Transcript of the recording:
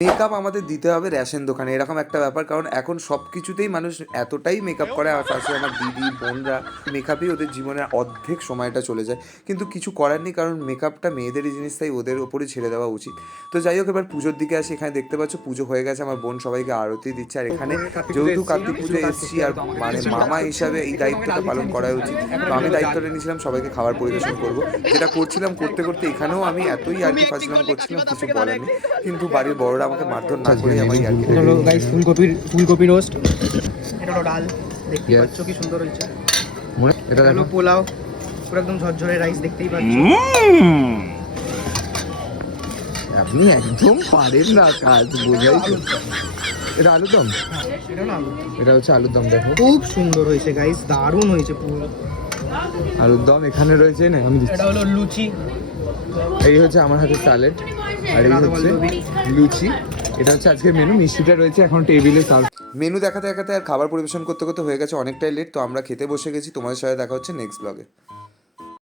Makeup আমাদের দিতে হবে রেশন দোকানে, এরকম একটা ব্যাপার। কারণ এখন সব কিছুতেই মানুষ এতটাই মেকআপ করে, আর পাশে আমার দিদি বোনরা, মেকআপই ওদের জীবনের অর্ধেক সময়টা চলে যায়। কিন্তু কিছু করার নেই, কারণ মেকআপটা মেয়েদেরই জিনিস, তাই ওদের ওপরে ছেড়ে দেওয়া উচিত। তো যাই হোক, এবার পুজোর দিকে আসি। এখানে দেখতে পাচ্ছ পুজো হয়ে গেছে, আমার বোন সবাইকে আরতি দিচ্ছে। আর এখানে যেহেতু কার্তিক পুজো এসেছি, আর মানে মামা হিসাবে এই দায়িত্বটা পালন করা উচিত। তো আমি দায়িত্বটা নিয়েছিলাম সবাইকে খাবার পরিবেশন করব, যেটা করছিলাম। করতে করতে এখানেও আমি এতই আর কি ফাজলাম করছিলাম, কিছু বলার নেই। কিন্তু বাড়ির বড়রা আমাকে মারধর না করে আমার আর কি। হলো গাইস ফুলকপি রোস্ট, এটা হলো ডাল, দেখতেই পাচ্ছ কি সুন্দর হয়েছে। এটা হলো পোলাও, পুরো একদম ঝরঝরে রাইস, দেখতেই পাচ্ছ। আপনি একদম পারেন না কাজ, বোঝাই তো। এটা আলুর দম, এটা হচ্ছে আলুর দম। দেখো খুব সুন্দর হয়েছে গাইস, দারুণ হয়েছে পুরো আলুর দম। এখানে রয়েছে না, আমি এটা হলো লুচি, এই হচ্ছে আমার হাতে স্যালাড, আর এই হচ্ছে লুচি। এটা হচ্ছে আজকের মেনু। মিষ্টিটা রয়েছে এখন টেবিলে সার্ভ। মেনু দেখাতে দেখাতে আর খাবার পরিবেশন করতে করতে হয়ে গেছে অনেকটাই লেট। তো আমরা খেতে বসে গেছি। তোমাদের সাথে দেখা হচ্ছে নেক্সট ব্লগে।